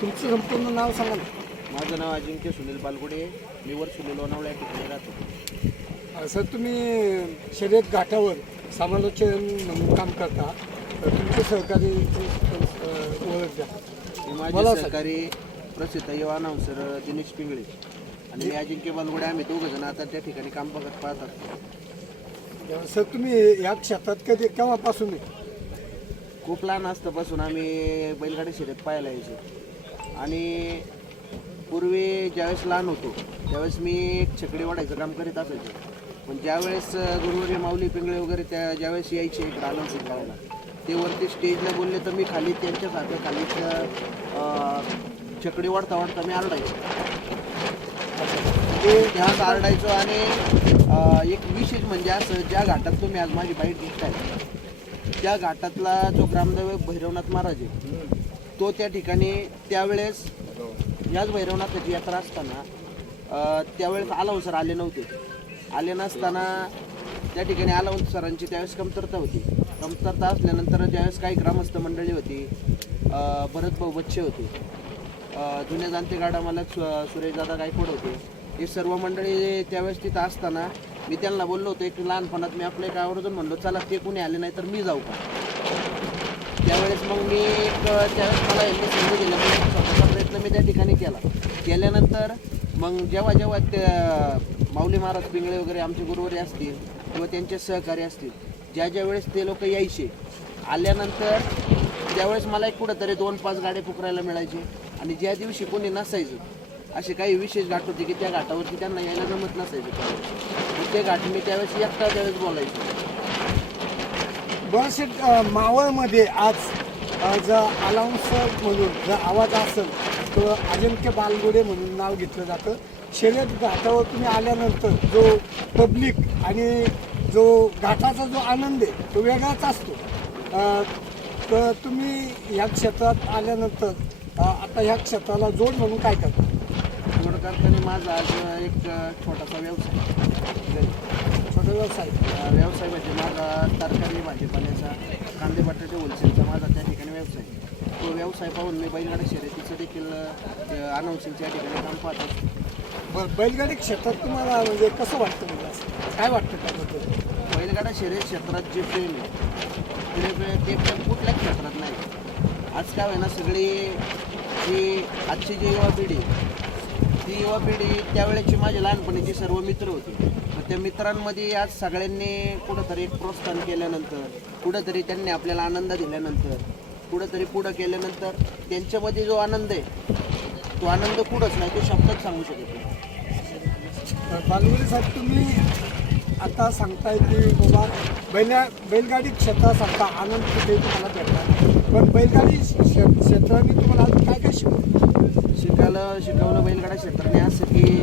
तुमचं संपूर्ण नाव सांगा ना. माझं नाव अजिंक्य सुनील बालगुडे मी वर सुनील लोणावळा या ठिकाणी राहतो. अ, सर तुम्ही शर्यत घाटावर समालोचन म्हणून काम करता. तर तुमचे सहकारी ओळख द्या. मी बोला माझे सर. सहकारी प्रसिद्ध युवा अनाउन्सर दिनेश पिंगळे. आणि मी अजिंक्य बालगुडे आम्ही दोघं जण आता त्या ठिकाणी काम बघत पाहत असतो. अ, सर तुम्ही या क्षेत्रात कधी केव्हापासून आहे? खूप लहान असतापासून आम्ही बैलगाडी शर्यत पाहायला यायचो. आणि पूर्वी ज्यावेळेस लहान होतो त्यावेळेस मी एक छकडी वाढायचं काम करीत असायचो. पण ज्यावेळेस गुरुवारी माऊली पिंगळे वगैरे त्या ज्यावेळेस यायचे इकडं आलं ते वरती स्टेजला बोलले तर मी खाली त्यांच्या सारखं खालीच छकडी वाढता वाढता मी आरडायचो. ते ध्यास आरडायचो आणि एक विशेष म्हणजे असं ज्या घाटात तुम्ही आज माझी बाईट दिसताय त्या घाटातला जो ग्रामदैव भैरवनाथ महाराज आहे तो त्या ठिकाणी त्यावेळेस याच भैरवनाथाची यात्रा असताना त्यावेळेस आलाव सर आले नव्हते. आले नसताना त्या ठिकाणी आलाव सरांची त्यावेळेस कमतरता होती. कमतरता असल्यानंतर ज्यावेळेस काही ग्रामस्थ मंडळी होती भरत भाऊ बच्चे होते जुन्या जाणते गाडा मला सुरेशदादा गायकवाड होते हे सर्व मंडळी त्यावेळेस तिथं असताना मी त्यांना बोललो होतो एक लहानपणात मी आपल्या एक आवर्जून म्हणलो चला ते कोणी आले नाही तर मी जाऊ का? त्यावेळेस मग मी एक त्यावेळेस मला यांनी संधी दिली. म्हणजे स्वतःचा प्रयत्न मी त्या ठिकाणी केला. केल्यानंतर मग जेव्हा जेव्हा त्या माऊली महाराज पिंगळे वगैरे आमचे गुरुवारी असतील किंवा त्यांचे सहकारी असतील ज्या ज्या वेळेस ते लोक यायचे आल्यानंतर त्यावेळेस मला एक कुठंतरी दोन पाच गाड्या पुकरायला मिळायचे आणि ज्या दिवशी कोणी नसायचं असे काही विशेष घाट होते की त्या घाटावरती त्यांना यायला जमत नसायचं. त्यावेळेस ते घाट मी त्यावेळेस एकटा त्यावेळेस बोलायचो. बस मावळमध्ये आज जर अलाउन्सर म्हणून जर आवाज असेल तर अजिंक्य बालगुडे म्हणून नाव घेतलं जातं. शर्यत घाटावर तुम्ही आल्यानंतर जो पब्लिक आणि जो घाटाचा जो आनंद आहे तो वेगळाच असतो. तर तुम्ही ह्या क्षेत्रात आल्यानंतर आता ह्या क्षेत्राला जोड म्हणून काय करता? जोड करताना माझा आज एक छोटासा व्यवसाय. माझा व्यवसाय व्यवसाय म्हणजे माझा तरकारी भाजीपाल्याचा कांदे बटाटे होलसेलचा माझा त्या ठिकाणी व्यवसाय तो व्यवसाय पाहून मी बैलगाडी शर्यतीचं देखील अनाऊन्सिंगच्या ठिकाणी काम पाहतो बरं बैलगाडी क्षेत्रात तुम्हाला म्हणजे कसं वाटतं म्हणजे असं काय वाटतं त्याबद्दल बैलगाडा शर्यत क्षेत्रात जे प्रेम आहे ते प्रेम- ते प्रेम कुठल्याच क्षेत्रात नाही आज काय आहे ना सगळी जी आजची जी युवा पिढी ती युवा पिढी त्यावेळेची माझे लहानपणीची सर्व मित्र होते. मग त्या मित्रांमध्ये आज सगळ्यांनी कुठंतरी एक प्रोत्साहन केल्यानंतर कुठंतरी त्यांनी आपल्याला आनंद दिल्यानंतर कुठंतरी पुढं केल्यानंतर त्यांच्यामध्ये जो आनंद आहे तो आनंद कुठंच नाही तो शब्दात सांगू शकत नाही. बालवडी साहेब तुम्ही आता सांगताय की बाबा बैला बैलगाडी क्षेत्रासारखा आनंद कुठेही तुम्हाला भेटला पण बैलगाडी क्षे- क्षेत्राने तुम्हाला अजून काय काय शिकवलं? शिकायला शिकवलं बैलगाडा क्षेत्राने असं की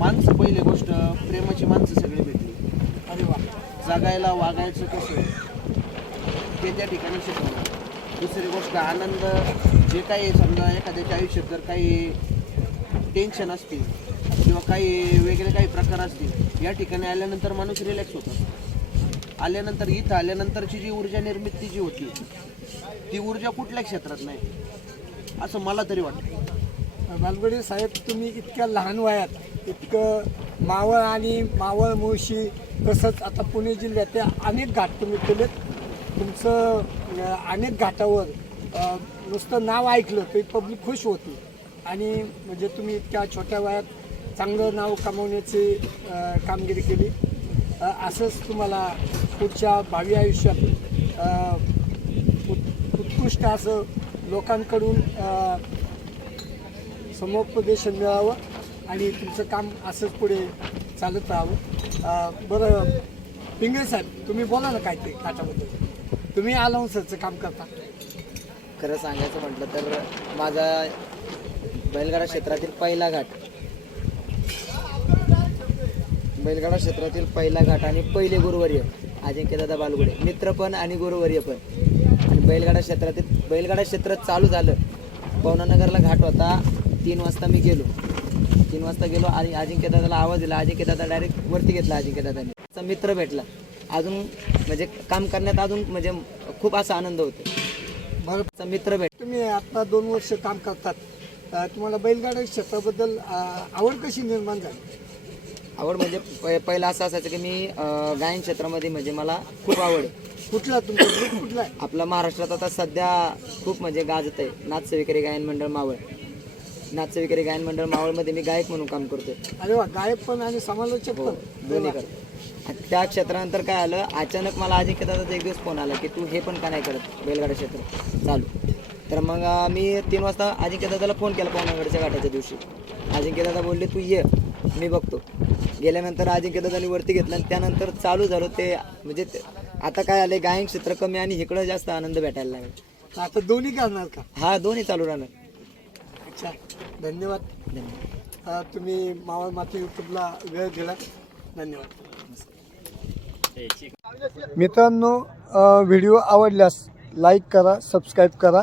माणसं पहिली गोष्ट प्रेमाची माणसं सगळी भेटली. अरे वा. जगायला वागायचं कसं ते त्या ठिकाणी शिकवलं. दुसरी गोष्ट आनंद जे काही समजा एखाद्याच्या आयुष्यात जर काही टेन्शन असतील किंवा काही वेगळे काही प्रकार असतील या ठिकाणी आल्यानंतर माणूस रिलॅक्स होतो. आल्यानंतर इथं आल्यानंतरची जी ऊर्जा निर्मिती जी होती ती ऊर्जा कुठल्या क्षेत्रात नाही. असं मला तरी वाटतं. बालगडे साहेब तुम्ही इतक्या लहान वयात इतकं मावळ आणि मावळ मुळशी तसंच आता पुणे जिल्ह्यात अनेक घाट तुम्ही केलेत. तुमचं अनेक घाटावर नुसतं नाव ऐकलं तरी पब्लिक खुश होती. आणि म्हणजे तुम्ही इतक्या छोट्या वयात चांगलं नाव कमवण्याची कामगिरी केली. असंच तुम्हाला पुढच्या भावी आयुष्यात उत्- उत्कृष्ट असं लोकांकडून समुपदेशन मिळावं आणि तुमचं काम असंच पुढे चालत राहावं. बरं पिंगळे साहेब तुम्ही बोला ना काय ते घाटाबद्दल तुम्ही अलाउन्सरचं काम करता. खरं सांगायचं म्हटलं तर माझा बैलगाडा क्षेत्रातील पहिला घाट बैलगाडा क्षेत्रातील पहिला घाट आणि पहिले गुरुवर्य अजिंक्यदादा बालगुडे. मित्र पण आणि गुरुवर्य पण. आणि बैलगाडा क्षेत्रातील बैलगाडा क्षेत्र चालू झालं. पवनानगरला घाट होता. तीन वाजता मी गेलो. तीन वाजता गेलो आणि अजिंक्यदादाला आवाज दिला. अजिंक्यदादा डायरेक्ट वरती घेतला अजिंक्यदादाने. मित्र भेटला. अजून म्हणजे काम करण्यात अजून म्हणजे खूप असा आनंद होतो. बरं. मित्र भेट तुम्ही आता दोन वर्ष काम करतात. तुम्हाला बैलगाडा क्षेत्राबद्दल आवड कशी निर्माण झाली? आवड म्हणजे पहिलं असं असायचं की मी गायन क्षेत्रामध्ये म्हणजे मला खूप आवड आहे. कुठला तुमचा ग्रुप कुठला आहे? आपला महाराष्ट्रात आता सध्या खूप म्हणजे गाजत आहे. नाथ सेविकरी गायन मंडळ मावळ. नाथ सेविकरी गायन मंडळ मावळमध्ये मी गायक म्हणून काम करतोय. अरे वा गायक पण आणि समालोचक हो पण. दोन्ही करतो आणि त्या क्षेत्रानंतर काय आलं अचानक मला अजिंक्य दादाचा एक दिवस फोन आला की तू हे पण का नाही करत बैलगाडा क्षेत्र? चालू. तर मग अं, मी तीन वाजता अजिंक्य दादाला फोन केला पवनागडच्या घाटाच्या दिवशी. अजिंक्य दादा बोलले तू ये मी बघतो. गेल्यानंतर अजिंक्य दादानी वरती घेतलं आणि त्यानंतर चालू झालं ते म्हणजे आता काय आलं गायन क्षेत्र कमी आणि इकडं जास्त आनंद भेटायला लागला. आता दोन्ही करणार का? हा दोन्ही चालू राहणार. अच्छा धन्यवाद. धन्यवाद. तुम्ही मावळ माती यूट्यूबला वेळ दिला. धन्यवाद. मित्रांनो व्हिडिओ आवडल्यास लाईक करा सबस्क्राईब करा.